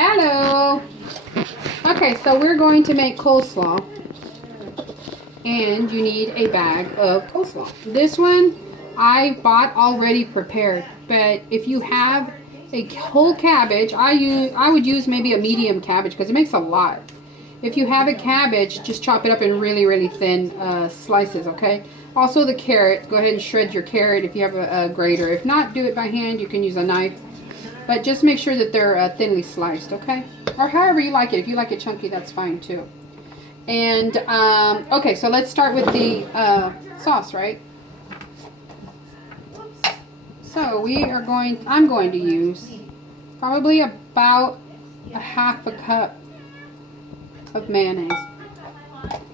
Hello. Okay, so we're going to make coleslaw. And you need a bag of coleslaw. This one I bought already prepared. But if you have a whole cabbage, I would use maybe a medium cabbage because it makes a lot. If you have a cabbage, just chop it up in really, really thin slices, okay? Also the carrot, go ahead and shred your carrot if you have a grater. If not, do it by hand. You can use a knife. But just make sure that they're thinly sliced, okay? Or however you like it. If you like it chunky, that's fine too. And, okay, so let's start with the sauce, right? So I'm going to use probably about a half a cup of mayonnaise.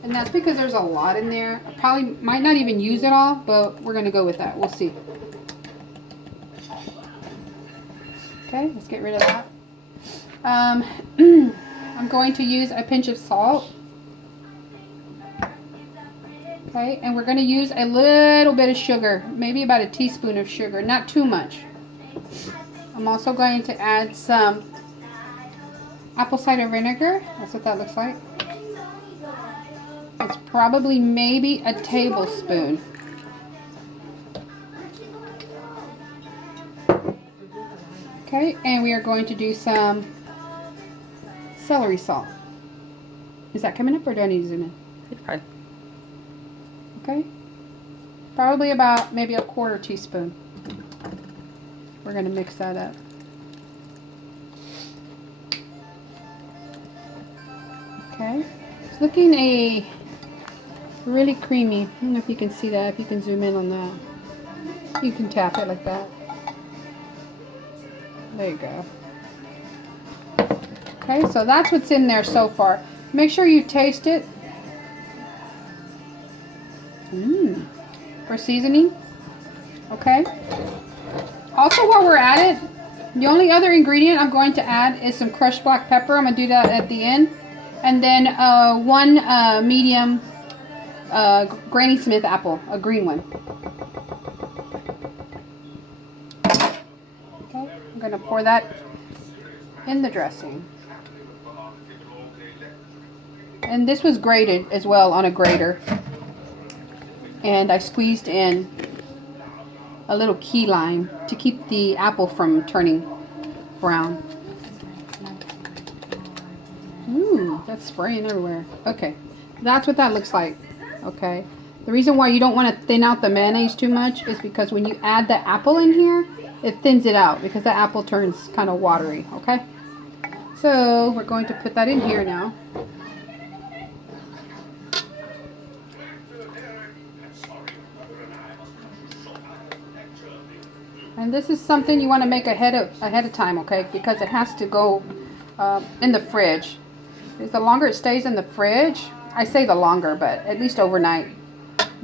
And that's because there's a lot in there. I probably might not even use it all, but we're going to go with that. We'll see. Okay, let's get rid of that. I'm going to use a pinch of salt. Okay, and we're going to use a little bit of sugar, maybe about a teaspoon of sugar, not too much. I'm also going to add some apple cider vinegar. That's what that looks like. It's probably maybe a tablespoon. Okay, and we are going to do some celery salt. Is that coming up or do I need to zoom in? It's fine. Okay, probably about maybe a quarter teaspoon. We're going to mix that up. Okay, it's looking really creamy. I don't know if you can see that, if you can zoom in on that. You can tap it like that. There you go. Okay, so that's what's in there so far. Make sure you taste it. For seasoning. Okay. Also, while we're at it, the only other ingredient I'm going to add is some crushed black pepper. I'm going to do that at the end. And then one medium Granny Smith apple, a green one. Okay, I'm going to pour that in the dressing. And this was grated as well on a grater. And I squeezed in a little key lime to keep the apple from turning brown. Ooh, that's spraying everywhere. Okay, that's what that looks like. Okay, the reason why you don't want to thin out the mayonnaise too much is because when you add the apple in here, it thins it out because the apple turns kind of watery. Okay, so we're going to put that in here now. And this is something you want to make ahead of time, okay? Because it has to go in the fridge. Because the longer it stays in the fridge, I say the longer, but at least overnight,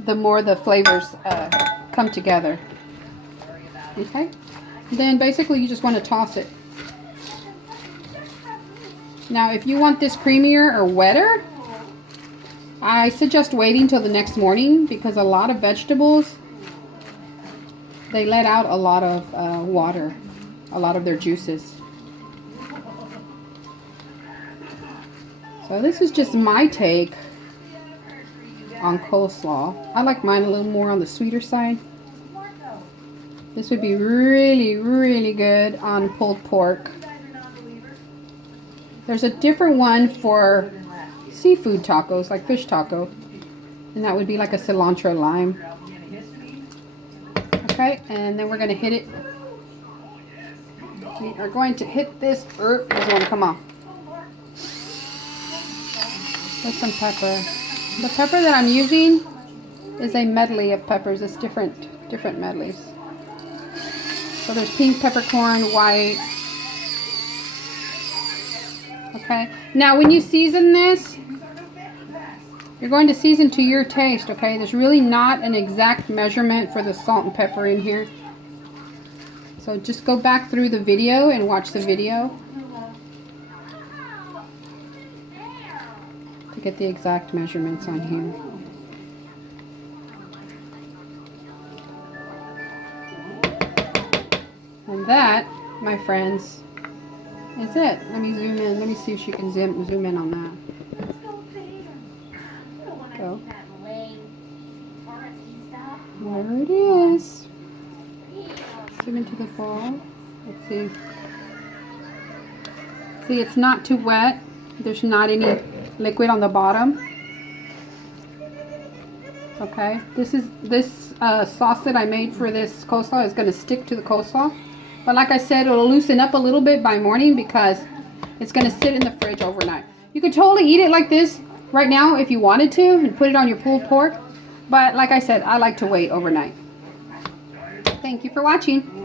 the more the flavors come together. Okay? Then basically you just want to toss it. Now, if you want this creamier or wetter, I suggest waiting till the next morning because a lot of vegetables, they let out a lot of water, a lot of their juices. So this is just my take on coleslaw. I like mine a little more on the sweeter side. This would be really, really good on pulled pork. There's a different one for seafood tacos, like fish taco. And that would be like a cilantro lime. Okay, and then we're going to hit it. We are going to hit this. Doesn't want to come off. With some pepper. The pepper that I'm using is a medley of peppers. It's different medleys. So there's pink peppercorn, white. Okay. Now when you season this, you're going to season to your taste, okay? There's really not an exact measurement for the salt and pepper in here. So just go back through the video and watch the video to get the exact measurements on here. And that, my friends, Is it? Let me zoom in. Let me see if she can zoom in on that. Go. There it is. Zoom into the ball. Let's see. See, it's not too wet. There's not any liquid on the bottom. Okay. This sauce that I made for this coleslaw is going to stick to the coleslaw. But like I said, it'll loosen up a little bit by morning because it's going to sit in the fridge overnight. You could totally eat it like this right now if you wanted to and put it on your pulled pork. But like I said, I like to wait overnight. Thank you for watching.